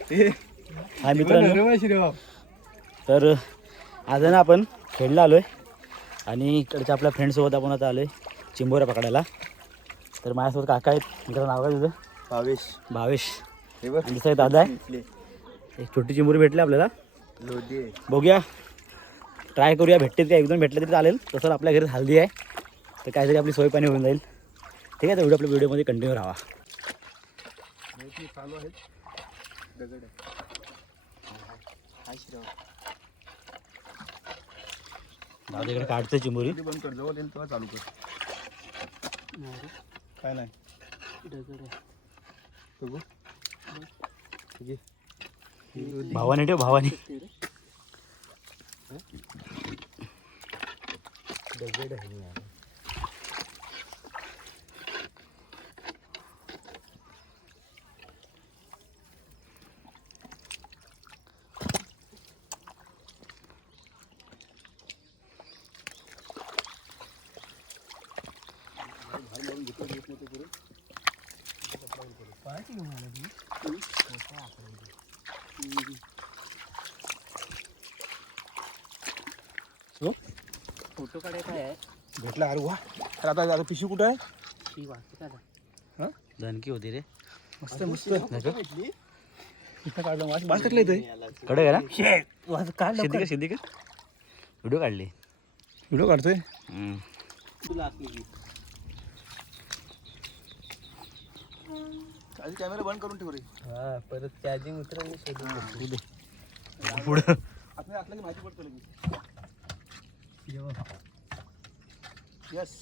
हा मित्रांनो. तर आज आहे ना आपण खेळला आलोय. आणि इकडच्या आपल्या फ्रेंडसोबत आपण आता आलोय चिंबोऱ्या पकडायला. तर माझ्यासोबत काका आहेत. मित्राचं नाव काय तुझं? भावेश. भावेश. दुसरा दादा आहे. एक छोटी चिंबोरी भेटली आपल्याला. आहे. बघूया. ट्राय करूया. भेटते का? एक दोन भेटले तरी चालेल. तसं आपल्या घरी हल्दी आहे. तर काहीतरी आपली सोय पाणी होऊन जाईल. ठीक आहे तर व्हिडिओ आपल्या व्हिडिओमध्ये कंटिन्यू राहा. चालू आहेत. दगड आहे. इकडे काढतोय चिंबोरी. बंद कर जवळ येईल तेव्हा चालू कर. काय नाही. बघू. घे. भावाने ठेव भावाने. दगड आहे यार. फोटो काढाय काय आहे भेटला अरे वा तर आता आता पिशवी कुठं आहे? शी वाटते का हा? धनकी होती रे. मस्त मस्त. इथं काढलं वास वास टाकलं इथे. कडे का वास काढ सिद्धी कर सिद्धी कर व्हिडिओ काढली. व्हिडिओ काढतोय? हम्म. तुला असली की आधी कॅमेरा बंद करून ठेव रे. हा परत चार्जिंग उतरवून शोधून पुढं. आता असलं की माहिती पडतं लगेच. यस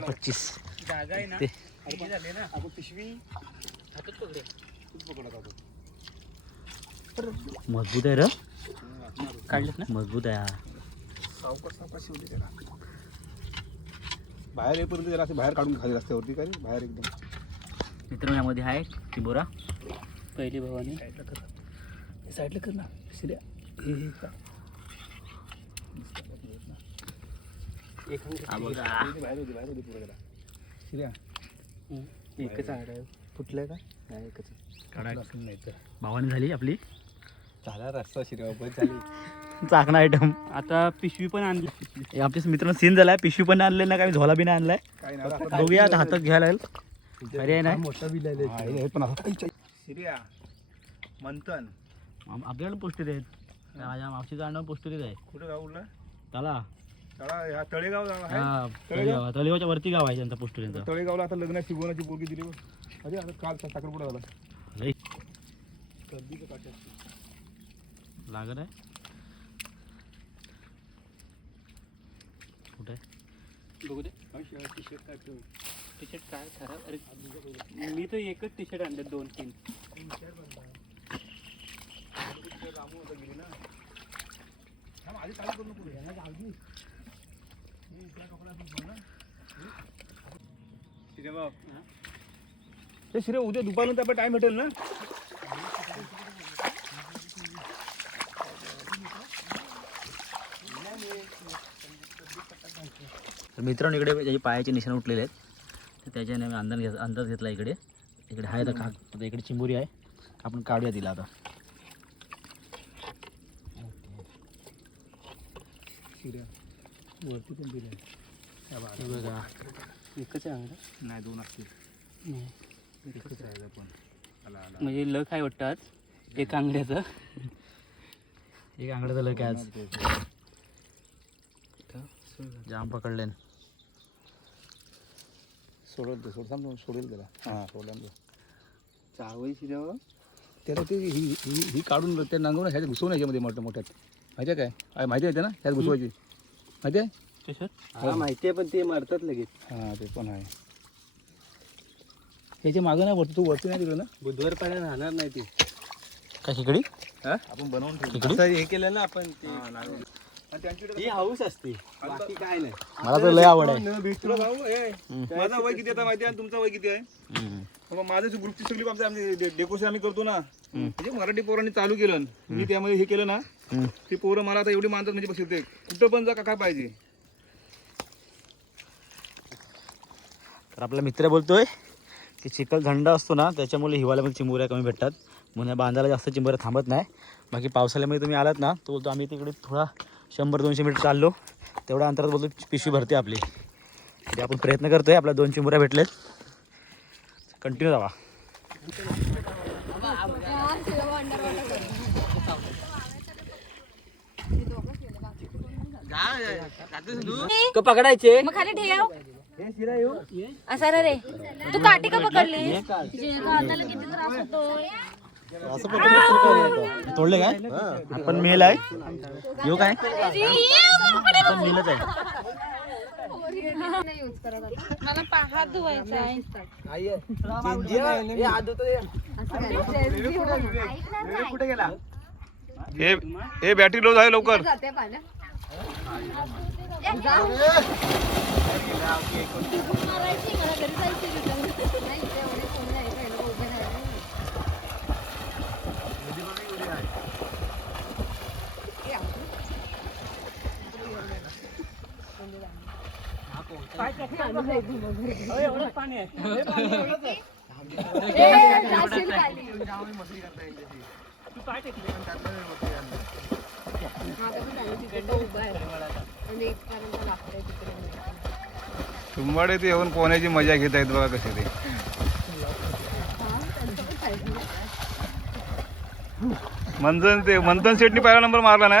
पच्चीस. जागा आहे ना ते. झाले ना. आपण पिशवी. हातात पकडे तूच पकडत आपण. मजबूत आहे र. काढलेत ना? मजबूत आहे हा. सावकाश सावकाश शिवली त्याला. बाहेर येईपर्यंत त्याला असं बाहेर काढून खाली रस्त्यावरती काय बाहेर एकदम. मित्रांनो यामध्ये आहे चिंबोरा पहिली भवानी. साईडला कर. साईडला कर ना. श्रेया हे हे का हा बघा. बाहेर होती बाहेर होती पुढे त्याला श्रेया एकच आड आहे. फुटलंय का? नाही एकच. काढा. नाही तर. भावाने झाली आपली. झाला रस्ता श्रेया बस झाली. चाकणा आयटम आता पिशवी पण आणली. आमच्या मित्रांनो सीन झालाय. पिशवी पण आणले ना काही झोला बी नाही आणलाय. काय नाही बघूया आता हातात घ्यायला पर्याय नाही. मोठा बिल पण मंथन. आपल्याकडे पोस्टरी आहेत माझ्या मावशीचं आडनाव पोस्टरीच आहे. कुठं गाव उरला? ह्या तळेगाव हा तळेगाव? तळेगावच्या वरती गाव आहे त्यांचा पोस्टरीचा तळेगावला आता लग्नाची गोनाची बोगी दिली. अरे आता काल साखरपुडा झाला. लागत आहे. कुठे? बघू दे. टी शर्ट काढतो टी शर्ट काय? खराब अरे मी तर एकच टी शर्ट आणले दोन तीन. हे ना. तिथे बघ ते श्रेय उद्या दुपारनंतर आपला टाइम भेटेल ना? तर मित्रांनो इकडे त्याचे पायाचे निशाण उठलेले आहेत तर त्याच्याने आम्ही अंदाज घेत अंदाज घेतला इकडे. इकडे आहे आता आता इकडे चिंबोरी आहे. आपण काढूया तिला आता. वरती पण दिले एकच आहे नाही दोन असतील. एकच राहायचं पण. म्हणजे लक आहे वाटतं आज. एक अंगड्याचं एक आंगडं झालं काय आज. जाम पकडले सोडल ते सोड सोडेल त्याला हां. सोडला ना. चावल शिराव त्याला ते ही ही ही काढून ते नांगवून ह्याच्यात घुसवून याच्यामध्ये मोठ्या मोठ्यात. माहिती आहे काय? आहे माहिती आहे ते ना ह्यात घुसवायची. माहिती आहे हा माहिती आहे पण ते मारतात लगेच. हां ते पण आहे. याच्या मागं नाही वरती तू वरती नाही तिकडे ना? बुधवार पर्यंत राहणार नाही ते. काय खिकडी आपण बनवून असं हे केलं ना आपण ते ही हाऊस असते. बाकी काय नाही. मला तर लय आवड आहे. तुला भाऊ ए, माझा वय किती आता माहिती आहे? आणि तुमचा वय किती आहे? हम्म. मग माझं ग्रुपची सगळी डेकोरेशन आम्ही करतो ना. म्हणजे मराठी पोरांनी चालू केलं मी त्यामध्ये हे केलं ना हम्म. ते पोरं मला आता एवढी मानतात म्हणजे बघ ते कुठं पण जा का काय पाहिजे. तर आपला मित्र बोलतोय की चिखल थंड असतो ना त्याच्यामुळे हिवाळ्यामध्ये चिंबोऱ्या कमी भेटतात. म्हणून या बांधाला जास्त चिंबोऱ्या थांबत नाही. बाकी पावसाळ्यामध्ये तुम्ही आलात ना तो बोलतो आम्ही तिकडे थोडा शंभर दोनशे मीटर चाललो. तेवढ्या अंतरात बोलतो पिशवी भरते आपली. ते आपण प्रयत्न करतोय आपल्या दोन चिंबोऱ्या भेटलेत कंटिन्यू जावा. पकडायचे? मग खाली ठेव. असा रे तू काठी का पकडली हाताला किती त्रास तोडले काय? आपण मेल आहे. येऊ काय? मेलच आहे मला पा- हात धुवायचा आहे. हे हे बॅटरी लो आहे लवकर. तुंबाडे ते येऊन पोहण्याची मजा घेत आहेत बघा कसे ते. मंथन ते मंथन सेटनी पहिला नंबर मारला ना?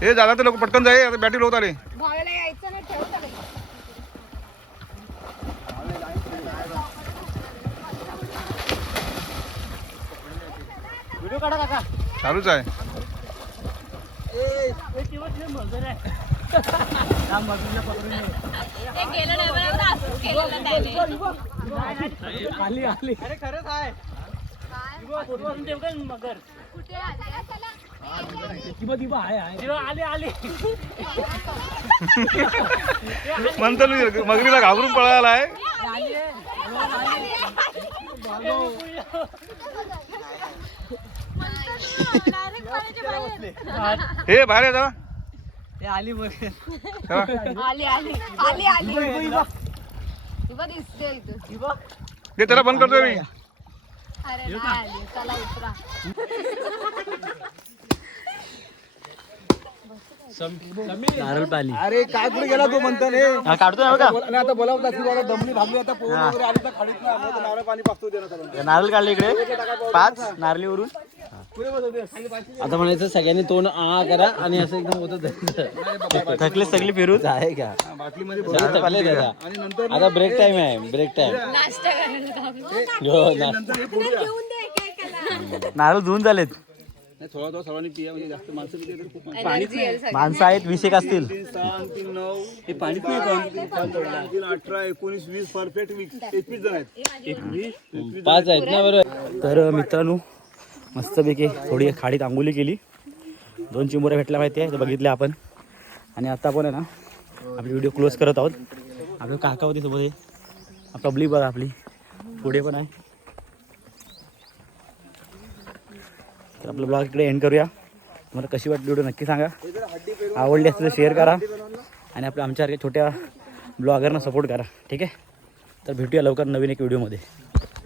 हे जागा तर लवकर पटकन जाय आता बॅटरी होत आले. चालूच आहे. नाही बरोबर असंच केलेलं त्याने. मगर. कुठे आले? आले. आले मंथन मगरीला घाबरून आहे. बाहेर. हे बाहेर चला. आली आली आली आली. ते त्याला बंद करतोय मी. अरे आली. चला उतरा. नारळ पाली. अरे काय कुठे गेला तो म्हणताने हा काढतो ना बघा. आणि आता बोलावता दमली भागली आता पोहून वगैरे आली तर खाडीत नाही तर नारळ पाणी पाचतो देणार नारळ काढले इकडे. पाच नारळीवरून. आता म्हणायचं सगळ्यांनी तोंड आ करा आणि असं एकदम होत थकले सगळे फिरून. आहे का? बाटलीमध्ये सगळे थकले दादा. आणि नंतर आता ब्रेक टाइम आहे ब्रेक टाइम नाश्ता करायला हो ना नंतर हे. नारळ धुवून झालेत. थोडा थोडा सर्वांनी पिया म्हणजे जास्त माणसं पिते तर खूप. माणसं. आहेत वीस एक असतील. तीन सहा आणि तीन नऊ. हे पाणी तीन अठरा एकोणीस वीस परफेक्ट वीस एकवीस जण आहेत. पाच आहेत ना बरोबर तर मित्रांनो मस्तपैकी थोडी खाडीत आंघोळी केली. दोन चिंबोऱ्या भेटल्या माहिती आहे ते बघितले आपण. आणि आता आपण आहे ना आपली व्हिडिओ क्लोज करत आहोत. आपलं काका होते सोबत हे पब्लिक बघा आपली. पुढे पण आहे. तर आपलं ब्लॉग इकडे एंड करूया. तुम्हाला कशी वाटली व्हिडिओ नक्की सांगा. आवडली असेल तर शेअर करा. आणि आपल्या आमच्यासारख्या छोट्या ब्लॉगरना सपोर्ट करा. ठीक आहे? तर भेटूया लवकर नवीन एक व्हिडिओमध्ये